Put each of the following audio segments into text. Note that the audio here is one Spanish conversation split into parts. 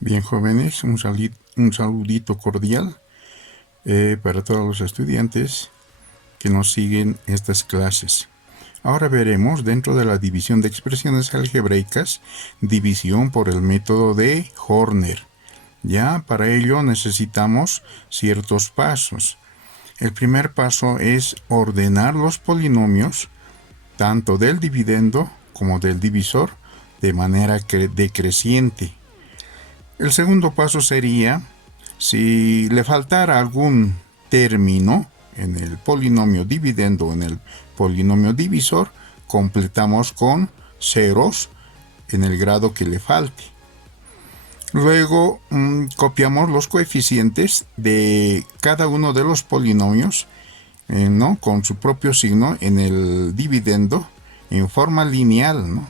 Bien, jóvenes, un saludito cordial para todos los estudiantes que nos siguen estas clases. Ahora veremos, dentro de la división de expresiones algebraicas, división por el método de Horner. Ya, para ello necesitamos ciertos pasos. El primer paso es ordenar los polinomios, tanto del dividendo como del divisor, de manera decreciente. El segundo paso sería, si le faltara algún término en el polinomio dividendo o en el polinomio divisor, completamos con ceros en el grado que le falte. Luego copiamos los coeficientes de cada uno de los polinomios, ¿no?, con su propio signo en el dividendo en forma lineal, ¿no?,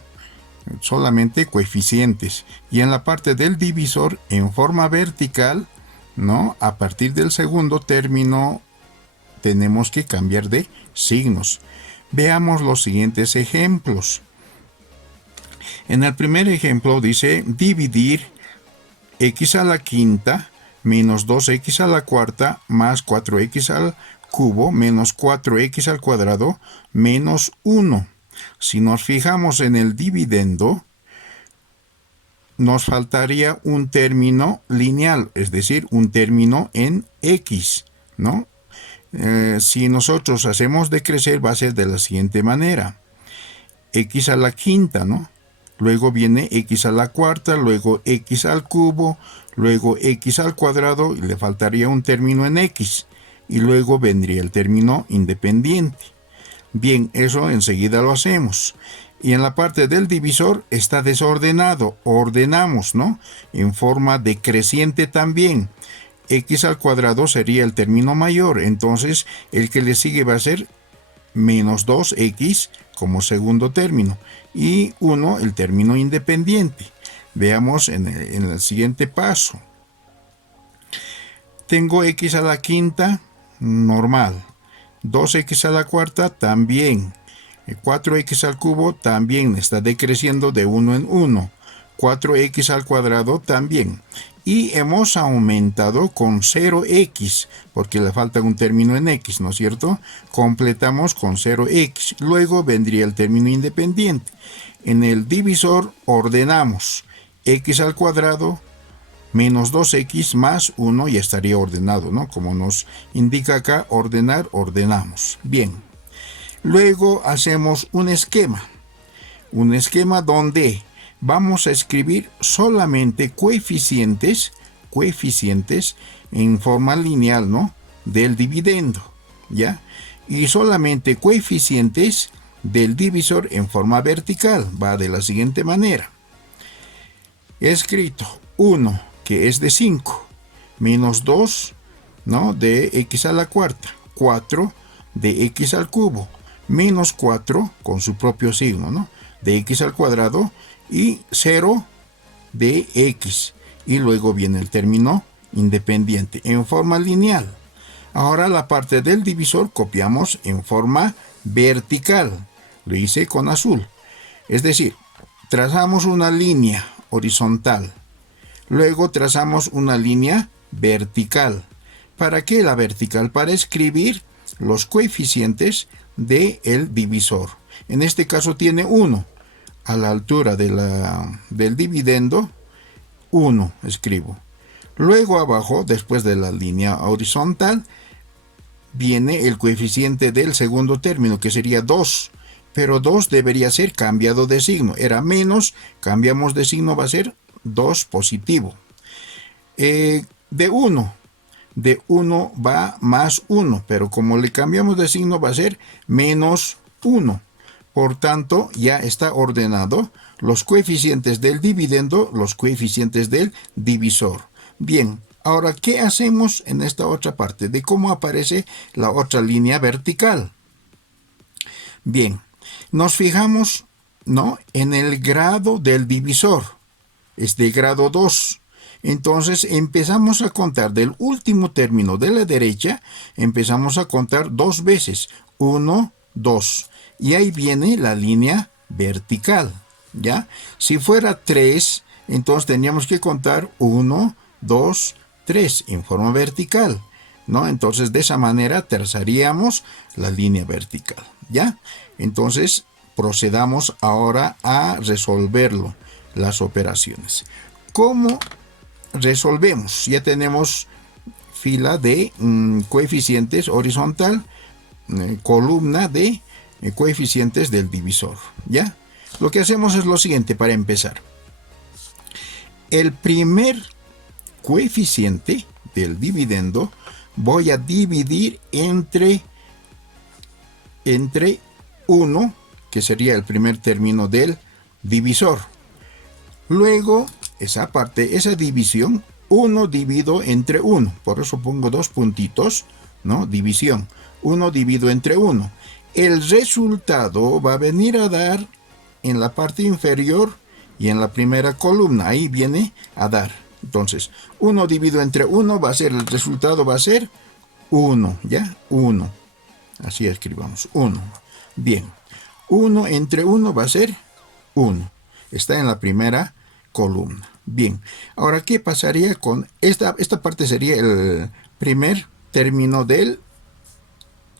solamente coeficientes, y en la parte del divisor en forma vertical, ¿no?, a partir del segundo término tenemos que cambiar de signos. Veamos los siguientes ejemplos. En el primer ejemplo dice dividir x a la quinta menos 2x a la cuarta más 4x al cubo menos 4x al cuadrado menos 1. Si nos fijamos en el dividendo, nos faltaría un término lineal, es decir, un término en x, ¿no? Si nosotros hacemos decrecer, va a ser de la siguiente manera. X a la quinta, ¿no? Luego viene x a la cuarta, luego x al cubo, luego x al cuadrado, y le faltaría un término en x, y luego vendría el término independiente. Bien, eso enseguida lo hacemos. Y en la parte del divisor está desordenado, ordenamos, ¿no?, en forma decreciente también. X al cuadrado sería el término mayor, entonces el que le sigue va a ser menos 2x como segundo término, y 1 el término independiente. Veamos en el siguiente paso. Tengo x a la quinta, normal. 2x a la cuarta, también. 4x al cubo, también está decreciendo de 1 en 1. 4x al cuadrado, también. Y hemos aumentado con 0x, porque le falta un término en x, ¿no es cierto? Completamos con 0x. Luego vendría el término independiente. En el divisor ordenamos x al cuadrado menos 2x más 1, y estaría ordenado, ¿no? Como nos indica acá, ordenar, ordenamos. Bien. Luego hacemos un esquema donde vamos a escribir solamente coeficientes en forma lineal, ¿no?, del dividendo, ¿ya? Y solamente coeficientes del divisor en forma vertical. Va de la siguiente manera. He escrito 1, que es de 5, menos 2, ¿no?, de x a la cuarta, 4 de x al cubo, menos 4 con su propio signo, ¿no?, de x al cuadrado, y 0 de x, y luego viene el término independiente en forma lineal. Ahora la parte del divisor copiamos en forma vertical. Lo hice con azul. Es decir, trazamos una línea horizontal. Luego trazamos una línea vertical. ¿Para qué la vertical? Para escribir los coeficientes del divisor. En este caso tiene 1. A la altura del dividendo, 1 escribo. Luego abajo, después de la línea horizontal, viene el coeficiente del segundo término, que sería 2. Pero 2 debería ser cambiado de signo. Era menos, cambiamos de signo, va a ser 2 positivo. De 1 va más 1, pero como le cambiamos de signo va a ser menos 1. Por tanto, ya está ordenado los coeficientes del dividendo, los coeficientes del divisor. Bien, ahora, ¿qué hacemos en esta otra parte? De cómo aparece la otra línea vertical. Bien, nos fijamos, ¿no?, en el grado del divisor. Es de grado 2. Entonces empezamos a contar del último término de la derecha, empezamos a contar 2 veces. 1, 2. Y ahí viene la línea vertical, ¿ya? Si fuera 3, Entonces teníamos que contar 1, 2, 3 en forma vertical, ¿no? Entonces de esa manera trazaríamos la línea vertical, ¿ya? Entonces procedamos ahora a resolverlo, las operaciones. ¿Cómo resolvemos? Ya tenemos fila de coeficientes horizontal, columna de coeficientes del divisor, ¿ya? Lo que hacemos es lo siguiente para empezar. El primer coeficiente del dividendo voy a dividir entre 1, que sería el primer término del divisor. Luego, esa división, 1 divido entre 1. Por eso pongo dos puntitos, ¿no? División. 1 divido entre 1. El resultado va a venir a dar en la parte inferior y en la primera columna. Ahí viene a dar. Entonces, 1 divido entre 1 va a ser, el resultado va a ser 1, ¿ya? 1. Así escribamos, 1. Bien. 1 entre 1 va a ser 1. Está en la primera columna. Bien. Ahora, ¿qué pasaría con esta parte? Sería el primer término del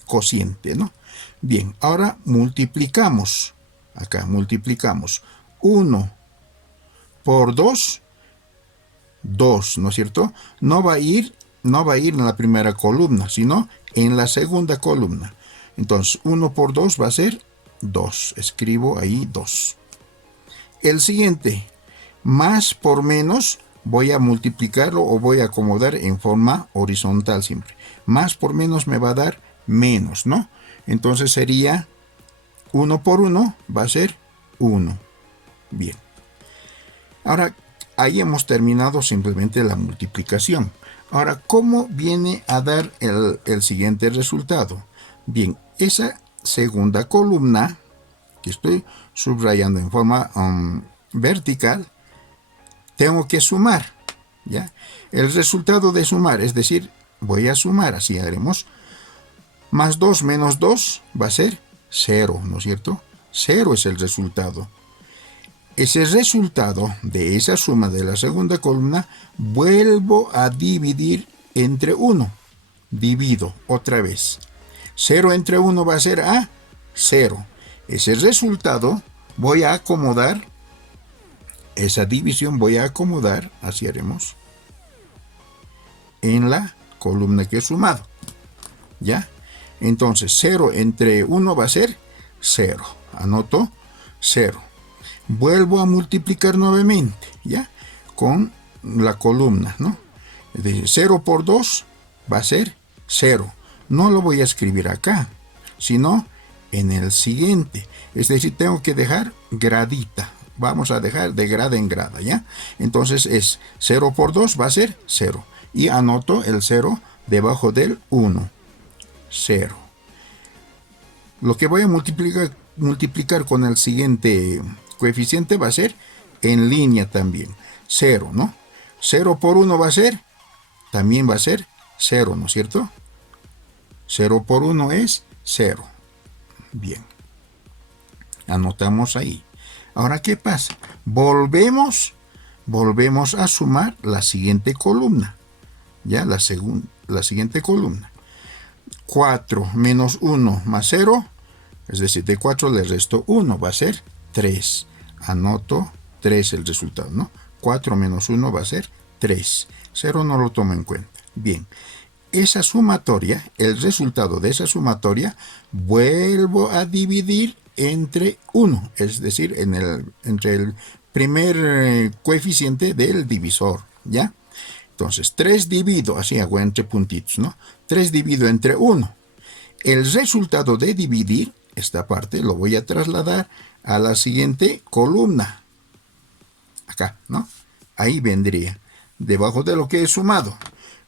cociente, ¿no? Bien. Ahora multiplicamos. Acá multiplicamos. 1 por 2, 2, ¿no es cierto? No va a ir en la primera columna, sino en la segunda columna. Entonces, 1 por 2 va a ser 2. Escribo ahí 2. El siguiente, más por menos, voy a multiplicarlo o voy a acomodar en forma horizontal siempre. Más por menos me va a dar menos, ¿no? Entonces sería 1 por 1 va a ser 1. Bien. Ahora, ahí hemos terminado simplemente la multiplicación. Ahora, ¿cómo viene a dar el siguiente resultado? Bien, esa segunda columna, que estoy subrayando en forma vertical, tengo que sumar, ¿ya? El resultado de sumar, es decir, voy a sumar, así haremos. Más 2 menos 2 va a ser 0, ¿no es cierto? 0 es el resultado. Ese resultado de esa suma de la segunda columna vuelvo a dividir entre 1. Divido otra vez. 0 entre 1 va a ser a 0. Ese resultado voy a acomodar, esa división voy a acomodar, así haremos, en la columna que he sumado. ¿Ya? Entonces 0 entre 1 va a ser 0. Anoto 0. Vuelvo a multiplicar nuevamente, ¿ya? Con la columna, ¿no? Es decir, 0 por 2 va a ser 0. No lo voy a escribir acá, sino en el siguiente. Es decir, tengo que dejar gradita. Vamos a dejar de grada en grada, ¿ya? Entonces es 0 por 2 va a ser 0. Y anoto el 0 debajo del 1. 0. Lo que voy a multiplicar con el siguiente coeficiente va a ser en línea también. 0, ¿no? 0 por 1 va a ser, también va a ser 0, ¿no es cierto? 0 por 1 es 0. Bien. Anotamos ahí. Ahora, ¿qué pasa? Volvemos a sumar la siguiente columna. Ya, la siguiente columna. 4 menos 1 más 0, es decir, de 4 le resto 1, va a ser 3. Anoto 3 el resultado, ¿no? 4 menos 1 va a ser 3. 0 no lo tomo en cuenta. Bien. Esa sumatoria, el resultado de esa sumatoria, vuelvo a dividir entre 1, es decir, entre el primer coeficiente del divisor, ¿ya? Entonces, 3 divido, así hago entre puntitos, ¿no? 3 divido entre 1. El resultado de dividir, esta parte, lo voy a trasladar a la siguiente columna. Acá, ¿no? Ahí vendría, debajo de lo que he sumado.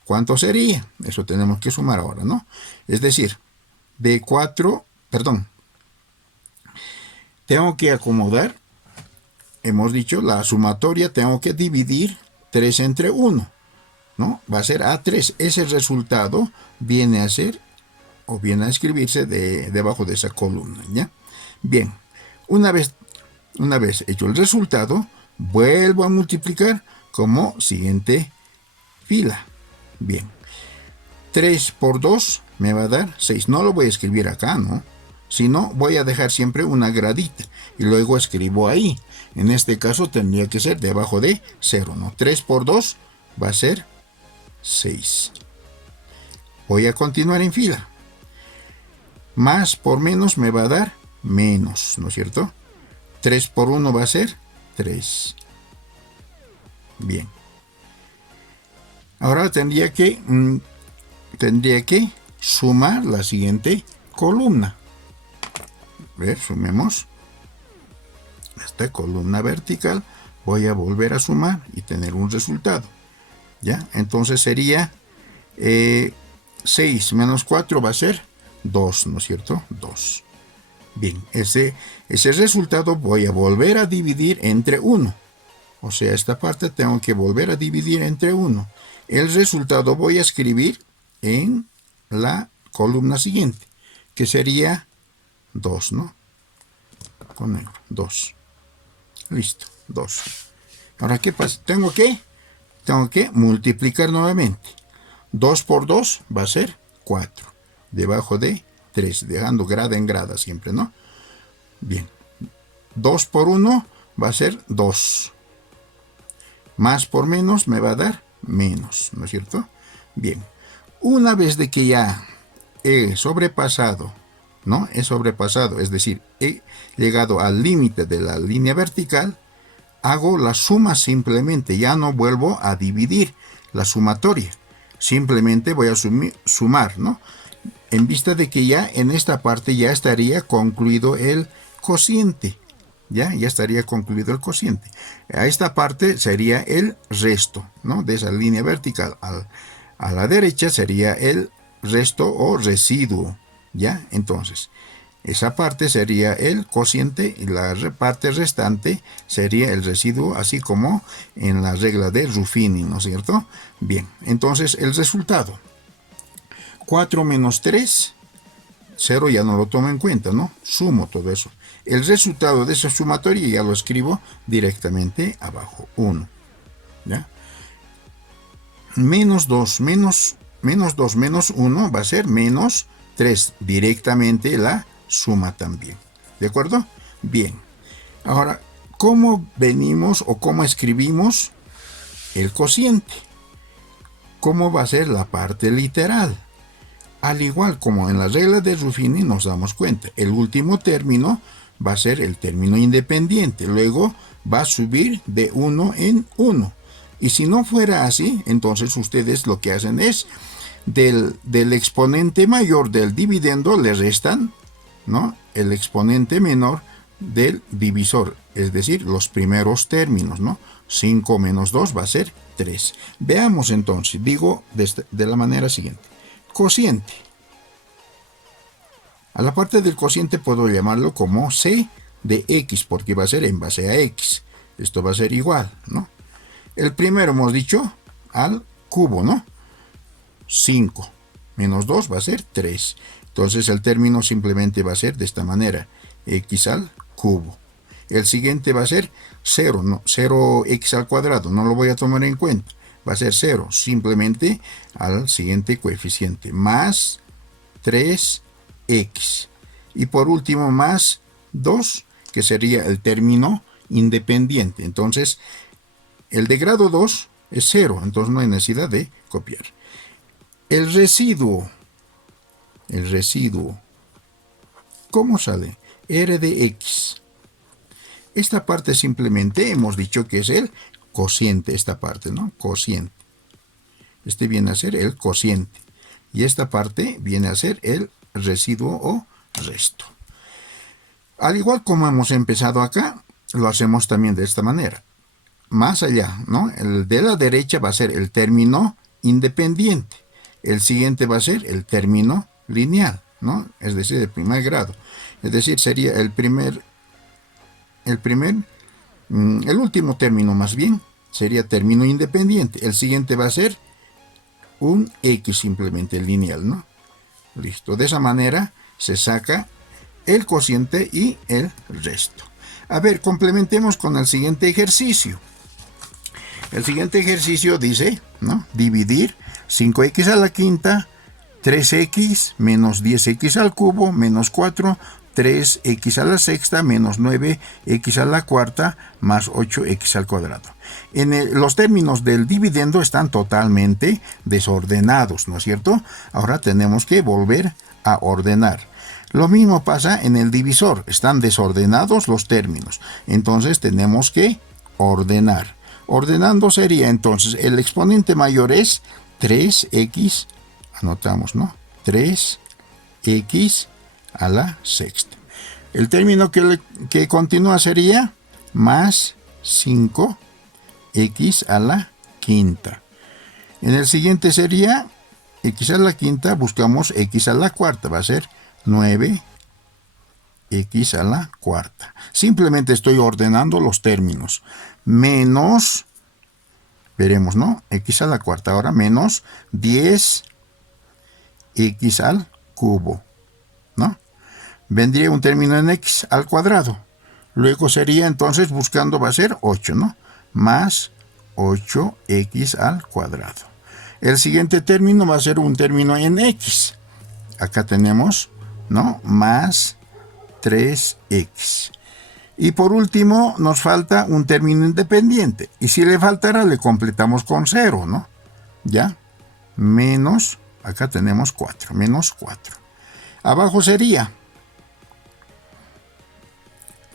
¿Cuánto sería? Eso tenemos que sumar ahora, ¿no? Es decir, de 4, tengo que acomodar, hemos dicho, la sumatoria, tengo que dividir 3 entre 1, ¿no? Va a ser A3. Ese resultado viene a ser, o viene a escribirse debajo de esa columna, ¿ya? Bien, una vez hecho el resultado, vuelvo a multiplicar como siguiente fila. Bien, 3 por 2 me va a dar 6. No lo voy a escribir acá, ¿no? Sino voy a dejar siempre una gradita y luego escribo ahí. En este caso tendría que ser debajo de 0, ¿no? 3 por 2 va a ser 6. Voy a continuar en fila. Más por menos me va a dar menos, ¿no es cierto? 3 por 1 va a ser 3. Bien. Ahora tendría que sumar la siguiente columna. A ver, sumemos. Esta columna vertical voy a volver a sumar y tener un resultado. ¿Ya? Entonces sería 6 menos 4 va a ser 2, ¿no es cierto? 2. Bien, ese resultado voy a volver a dividir entre 1. O sea, esta parte tengo que volver a dividir entre 1. El resultado voy a escribir en la columna siguiente, que sería 2, ¿no? Con negro, 2. Listo, 2. Ahora, ¿qué pasa? Tengo que multiplicar nuevamente. 2 por 2 va a ser 4. Debajo de 3, dejando grada en grada siempre, ¿no? Bien. 2 por 1 va a ser 2. Más por menos me va a dar menos, ¿no es cierto? Bien. Una vez de que ya he sobrepasado, ¿no? He sobrepasado, es decir, he llegado al límite de la línea vertical, hago la suma simplemente, ya no vuelvo a dividir la sumatoria. Simplemente voy a sumar, ¿no? En vista de que ya en esta parte ya estaría concluido el cociente. Ya estaría concluido el cociente. A esta parte sería el resto, ¿no? De esa línea vertical. A la derecha sería el resto o residuo. ¿Ya? Entonces, esa parte sería el cociente y la parte restante sería el residuo, así como en la regla de Ruffini, ¿no es cierto? Bien, entonces el resultado. 4 menos 3, 0 ya no lo tomo en cuenta, ¿no? Sumo todo eso. El resultado de esa sumatoria ya lo escribo directamente abajo, 1. ¿Ya? Menos 2, menos 2 menos 1 va a ser menos 3. Directamente la suma también. ¿De acuerdo? Bien. Ahora, ¿cómo venimos o cómo escribimos el cociente? ¿Cómo va a ser la parte literal? Al igual como en la regla de Ruffini nos damos cuenta, el último término va a ser el término independiente, luego va a subir de 1 en 1. Y si no fuera así, entonces ustedes lo que hacen es del exponente mayor del dividendo le restan, ¿no?, el exponente menor del divisor, es decir, los primeros términos, ¿no? 5 menos 2 va a ser 3. Veamos entonces, digo de la manera siguiente. Cociente. A la parte del cociente puedo llamarlo como C de X, porque va a ser en base a X. Esto va a ser igual, ¿no? El primero hemos dicho al cubo, ¿no? 5 menos 2 va a ser 3. Entonces el término simplemente va a ser de esta manera. X al cubo. El siguiente va a ser 0, ¿no? 0x al cuadrado. No lo voy a tomar en cuenta. Va a ser 0, simplemente al siguiente coeficiente, más 3x. Y por último, más 2, que sería el término independiente. Entonces, el de grado 2 es 0, entonces no hay necesidad de copiar. El residuo, ¿cómo sale? R de x. Esta parte simplemente hemos dicho que es el cociente, esta parte, ¿no? Cociente. Este viene a ser el cociente. Y esta parte viene a ser el residuo o resto. Al igual como hemos empezado acá, lo hacemos también de esta manera. Más allá, ¿no? El de la derecha va a ser el término independiente. El siguiente va a ser el término lineal, ¿no? Es decir, el primer grado. Es decir, sería el último término más bien, sería término independiente. El siguiente va a ser un X simplemente lineal, ¿no? Listo. De esa manera se saca el cociente y el resto. A ver, complementemos con el siguiente ejercicio. El siguiente ejercicio dice, ¿no? Dividir 5x a la quinta, 3x menos 10x al cubo, menos 4, 3x a la sexta, menos 9x a la cuarta, más 8x al cuadrado. Los términos del dividendo están totalmente desordenados, ¿no es cierto? Ahora tenemos que volver a ordenar. Lo mismo pasa en el divisor, están desordenados los términos, entonces tenemos que ordenar. Ordenando sería entonces, el exponente mayor es 3x, anotamos, ¿no? 3x a la sexta. El término que continúa sería más 5x a la quinta. En el siguiente sería x a la quinta, buscamos x a la cuarta, va a ser 9x a la cuarta. Simplemente estoy ordenando los términos. Menos, veremos, ¿no? X a la cuarta, ahora menos 10x al cubo, ¿no? Vendría un término en x al cuadrado. Luego sería entonces, buscando, va a ser 8, ¿no? Más 8x al cuadrado. El siguiente término va a ser un término en x. Acá tenemos, ¿no? Más 3x. Y por último, nos falta un término independiente. Y si le faltara, le completamos con 0, ¿no? ¿Ya? Menos, acá tenemos 4, menos 4. Abajo sería,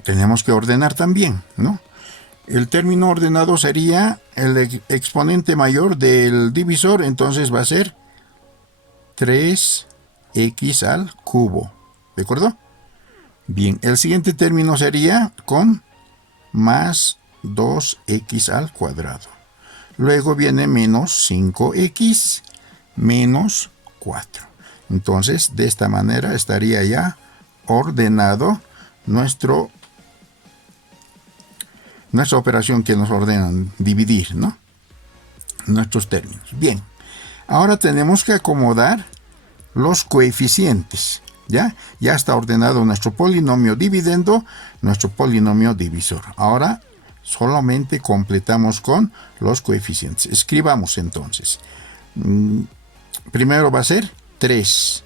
tenemos que ordenar también, ¿no? El término ordenado sería el exponente mayor del divisor, entonces va a ser 3x al cubo, ¿de acuerdo? Bien, el siguiente término sería con más 2x al cuadrado. Luego viene menos 5x menos 4. Entonces, de esta manera estaría ya ordenado nuestra operación que nos ordenan dividir, ¿no? Nuestros términos. Bien, ahora tenemos que acomodar los coeficientes. ¿Ya? Ya está ordenado nuestro polinomio dividendo, nuestro polinomio divisor. Ahora solamente completamos con los coeficientes. Escribamos entonces. Primero va a ser 3.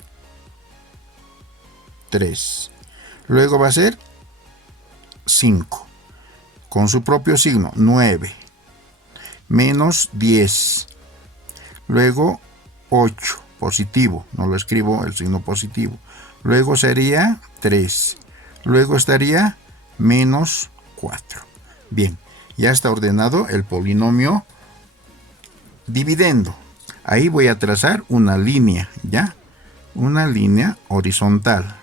Luego va a ser 5. Con su propio signo, 9. Menos 10. Luego 8. Positivo. No lo escribo el signo positivo. Luego sería 3. Luego estaría menos 4. Bien, ya está ordenado el polinomio dividendo. Ahí voy a trazar una línea, ¿ya? Una línea horizontal.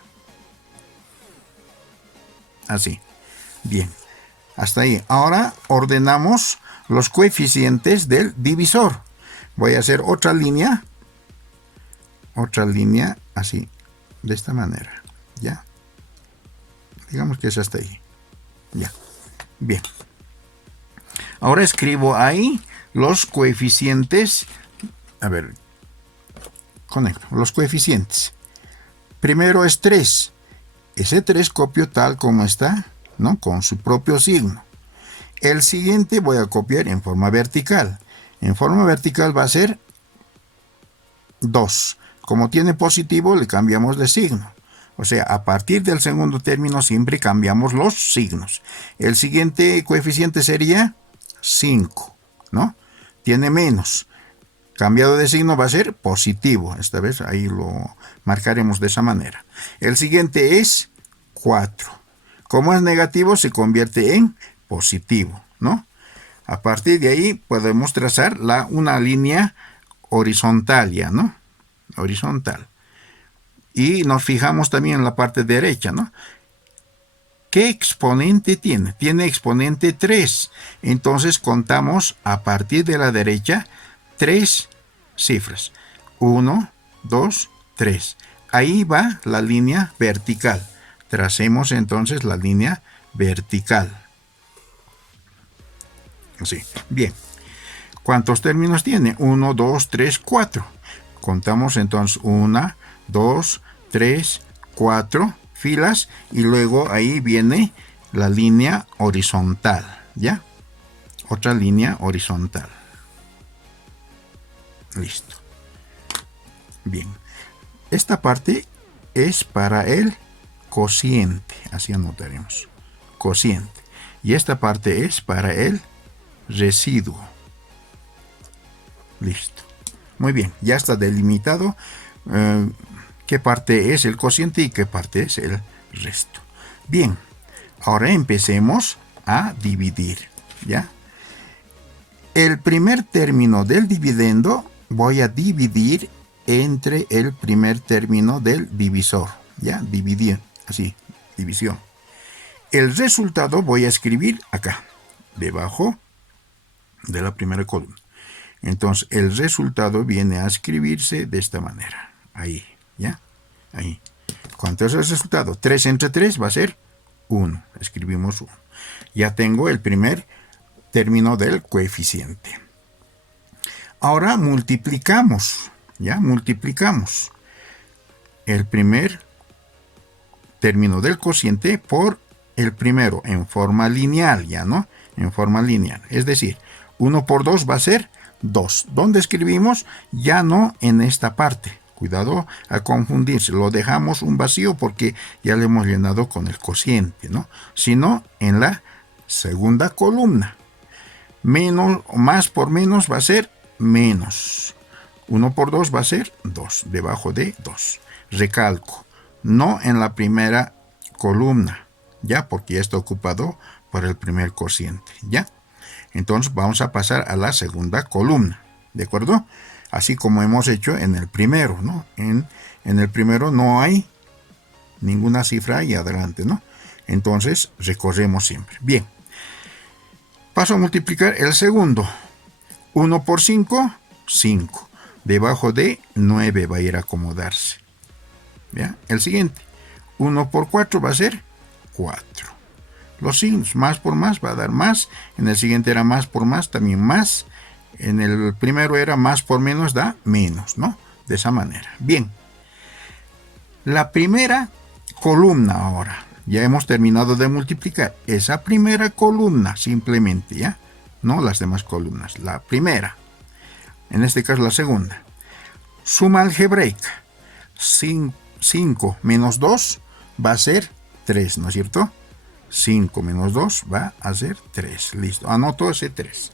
Así. Bien, hasta ahí. Ahora ordenamos los coeficientes del divisor. Voy a hacer otra línea así. De esta manera, ¿ya? Digamos que es hasta ahí. Ya. Bien. Ahora escribo ahí los coeficientes. A ver. Conecto. Los coeficientes. Primero es 3. Ese 3 copio tal como está, ¿no? Con su propio signo. El siguiente voy a copiar en forma vertical. En forma vertical va a ser 2. Como tiene positivo, le cambiamos de signo. O sea, a partir del segundo término siempre cambiamos los signos. El siguiente coeficiente sería 5, ¿no? Tiene menos. Cambiado de signo va a ser positivo. Esta vez ahí lo marcaremos de esa manera. El siguiente es 4. Como es negativo, se convierte en positivo, ¿no? A partir de ahí podemos trazar una línea horizontal ya, ¿no? Horizontal. Y nos fijamos también en la parte derecha, ¿no? ¿Qué exponente tiene? Tiene exponente 3. Entonces contamos a partir de la derecha 3 cifras. 1, 2, 3. Ahí va la línea vertical. Tracemos entonces la línea vertical. Así. Bien. ¿Cuántos términos tiene? 1, 2, 3, 4. Contamos entonces 1, 2, 3, 4 filas y luego ahí viene la línea horizontal, ¿ya? Otra línea horizontal. Listo. Bien. Esta parte es para el cociente, así anotaremos. Cociente. Y esta parte es para el residuo. Listo. Muy bien, ya está delimitado qué parte es el cociente y qué parte es el resto. Bien, ahora empecemos a dividir, ¿ya? El primer término del dividendo voy a dividir entre el primer término del divisor, ¿ya? Dividir, así, división. El resultado voy a escribir acá, debajo de la primera columna. Entonces, el resultado viene a escribirse de esta manera. Ahí, ¿ya? Ahí. ¿Cuánto es el resultado? 3 entre 3 va a ser 1. Escribimos 1. Ya tengo el primer término del coeficiente. Ahora multiplicamos, ¿ya? Multiplicamos el primer término del cociente por el primero en forma lineal, ¿ya no? En forma lineal. Es decir, 1 por 2 va a ser 2. ¿Dónde escribimos? Ya no en esta parte. Cuidado a confundirse. Lo dejamos un vacío porque ya le hemos llenado con el cociente, ¿no? Sino en la segunda columna. Menos o más por menos va a ser menos. 1 por 2 va a ser 2. Debajo de 2. Recalco. No en la primera columna. Ya, porque ya está ocupado por el primer cociente. ¿Ya? Entonces vamos a pasar a la segunda columna, ¿de acuerdo? Así como hemos hecho en el primero, ¿no? En el primero no hay ninguna cifra ahí adelante, ¿no? Entonces recorremos siempre. Bien. Paso a multiplicar el segundo. 1 por 5, 5. Debajo de 9 va a ir a acomodarse. ¿Ya? El siguiente. 1 por 4 va a ser 4. Los signos, más por más va a dar más. En el siguiente era más por más, también más. En el primero era más por menos, da menos, ¿no? De esa manera. Bien. La primera columna ahora. Ya hemos terminado de multiplicar. Esa primera columna simplemente, ¿ya? No las demás columnas. La primera. En este caso la segunda. Suma algebraica. 5 menos 2 va a ser 3, ¿no es cierto? 5 menos 2 va a ser 3. Listo. Anoto ese 3.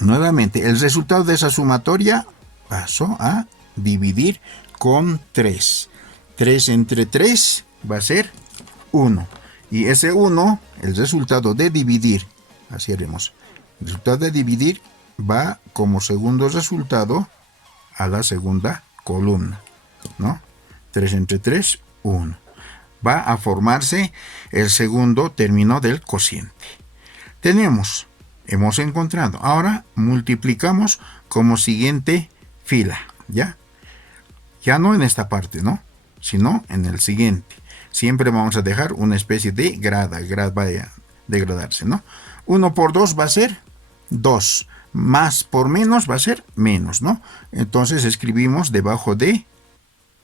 Nuevamente, el resultado de esa sumatoria paso a dividir con 3. 3 entre 3 va a ser 1. Y ese 1, el resultado de dividir, así haremos. El resultado de dividir va como segundo resultado a la segunda columna, ¿no? 3 entre 3, 1. Va a formarse el segundo término del cociente. Hemos encontrado. Ahora multiplicamos como siguiente fila, ¿ya? Ya no en esta parte, ¿no? Sino en el siguiente. Siempre vamos a dejar una especie de grada. Va a degradarse, ¿no? 1 por 2 va a ser 2. Más por menos va a ser menos, ¿no? Entonces escribimos debajo de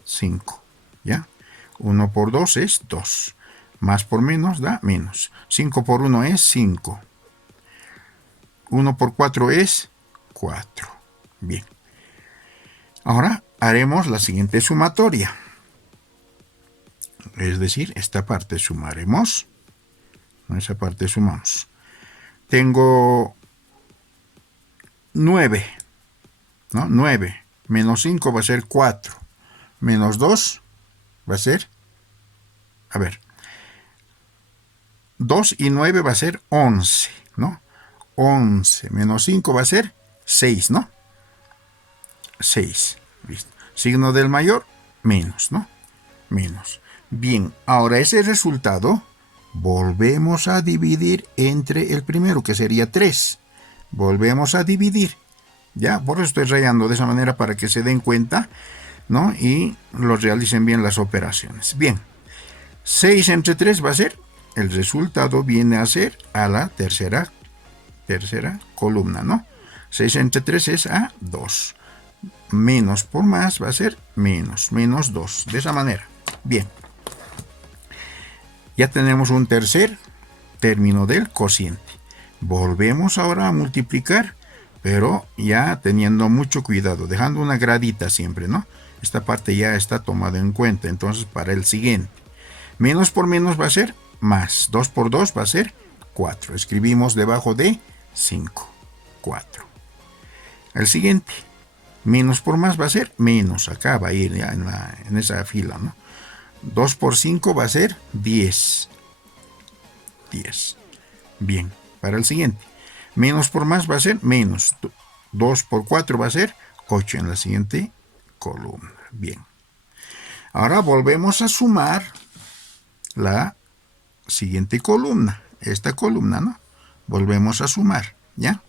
5, ¿ya? 1 por 2 es 2. Más por menos da menos. 5 por 1 es 5. 1 por 4 es 4. Bien. Ahora haremos la siguiente sumatoria. Es decir, esta parte sumaremos. Esa parte sumamos. Tengo 9. ¿No? 9. Menos 5 va a ser 4. Menos 2 va a ser, 2 y 9 va a ser 11, ¿no? 11 menos 5 va a ser 6, ¿no? 6, listo. Signo del mayor, menos, ¿no? Menos. Bien, ahora ese resultado volvemos a dividir entre el primero, que sería 3. Volvemos a dividir, ¿ya? Por eso estoy rayando de esa manera para que se den cuenta, ¿no? Y lo realicen bien las operaciones. Bien, 6 entre 3 va a ser, el resultado viene a ser a la tercera columna, ¿no? 6 entre 3 es a 2. Menos por más va a ser menos 2. De esa manera. Bien. Ya tenemos un tercer término del cociente. Volvemos ahora a multiplicar, pero ya teniendo mucho cuidado, dejando una gradita siempre, ¿no? Esta parte ya está tomada en cuenta. Entonces, para el siguiente, menos por menos va a ser más. 2 por 2 va a ser 4. Escribimos debajo de 5. 4. El siguiente, menos por más va a ser menos. Acá va a ir ya en esa fila, ¿no? 2 por 5 va a ser 10. 10. Bien, para el siguiente, menos por más va a ser menos. 2 por 4 va a ser 8 en la siguiente columna. Bien. Ahora volvemos a sumar la siguiente columna. Esta columna, ¿no? Volvemos a sumar, ¿ya?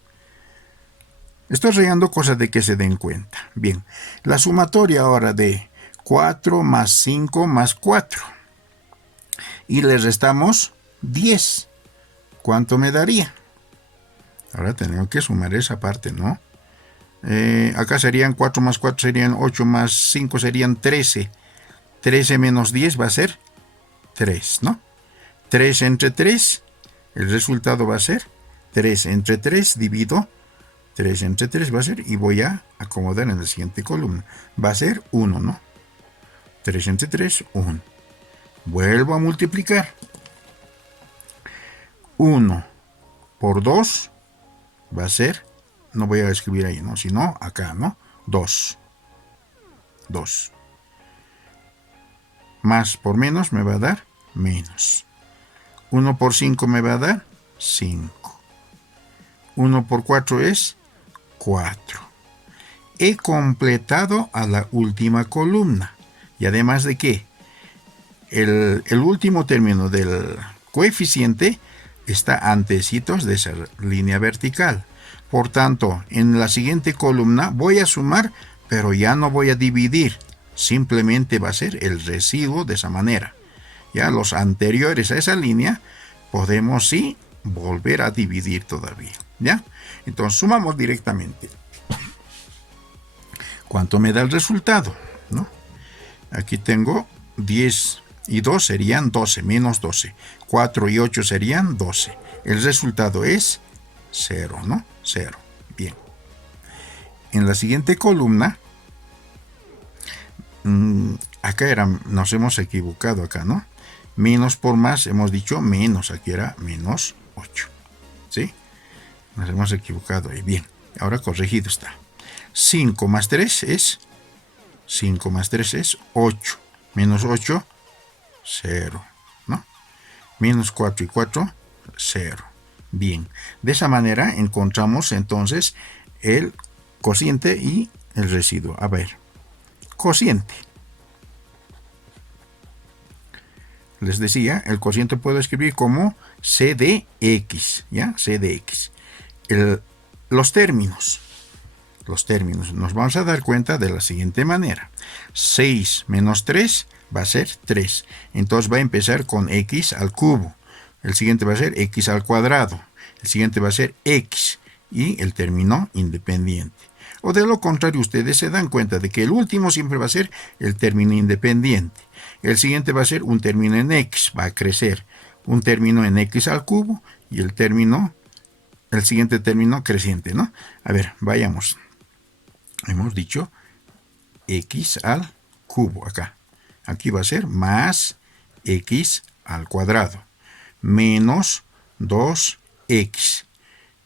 Estoy rayando cosas de que se den cuenta. Bien, la sumatoria ahora de 4 más 5 más 4. Y le restamos 10. ¿Cuánto me daría? Ahora tenemos que sumar esa parte, ¿no? Acá serían 4 más 4 serían 8 más 5 serían 13. 13 menos 10 va a ser 3, ¿no? 3 entre 3, el resultado va a ser 3 entre 3 divido 3 entre 3 va a ser, y voy a acomodar en la siguiente columna. Va a ser 1, ¿no? 3 entre 3, 1. Vuelvo a multiplicar. 1 por 2 va a ser, no voy a escribir ahí, ¿no? Sino acá, ¿no? 2. 2. Más por menos me va a dar menos. 1 por 5 me va a dar 5. 1 por 4 es 4. He completado a la última columna. Y además de que el último término del coeficiente está antecitos de esa línea vertical. Por tanto, en la siguiente columna voy a sumar, pero ya no voy a dividir. Simplemente va a ser el residuo de esa manera. Ya los anteriores a esa línea podemos sí volver a dividir todavía. ¿Ya? Entonces sumamos directamente. ¿Cuánto me da el resultado? ¿No? Aquí tengo 10 y 2 serían 12, menos 12. 4 y 8 serían 12. El resultado es 0, ¿no? 0. Bien. En la siguiente columna, acá nos hemos equivocado acá, ¿no? Menos por más, hemos dicho menos, aquí era menos 8. ¿Sí? Nos hemos equivocado ahí. Bien, ahora corregido está. 5 más 3 es 5 más 3 es 8. Menos 8, 0. ¿No? Menos 4 y 4, 0. Bien, de esa manera encontramos entonces el cociente y el residuo. A ver, cociente. Les decía, el cociente puedo escribir como C de X, ¿ya? C de X. Los términos. Nos vamos a dar cuenta de la siguiente manera. 6 menos 3 va a ser 3. Entonces va a empezar con X al cubo. El siguiente va a ser X al cuadrado. El siguiente va a ser X. Y el término independiente. O de lo contrario, ustedes se dan cuenta de que el último siempre va a ser el término independiente. El siguiente va a ser un término en X. Va a crecer un término en X al cubo. Y el siguiente término creciente, ¿no? A ver, vayamos. Hemos dicho X al cubo acá. Aquí va a ser más X al cuadrado. Menos 2X.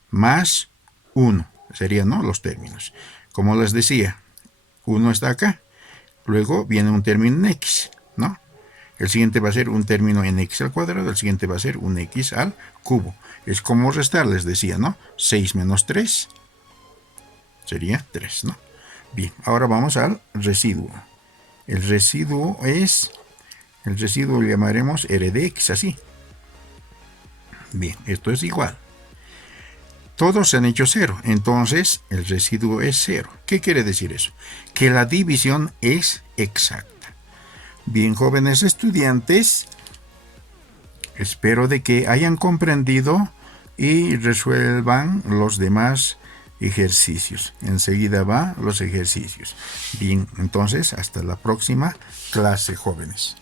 Más 1. Serían, ¿no?, los términos. Como les decía, 1 está acá. Luego viene un término en X, ¿no? El siguiente va a ser un término en X al cuadrado. El siguiente va a ser un X al cubo. Es como restar, les decía, ¿no? 6 menos 3 sería 3, ¿no? Bien, ahora vamos al residuo. El residuo lo llamaremos R de X, así. Bien, esto es igual. Todos se han hecho 0, entonces el residuo es 0. ¿Qué quiere decir eso? Que la división es exacta. Bien, jóvenes estudiantes, espero de que hayan comprendido y resuelvan los demás ejercicios. Enseguida va los ejercicios. Bien, entonces hasta la próxima clase, jóvenes.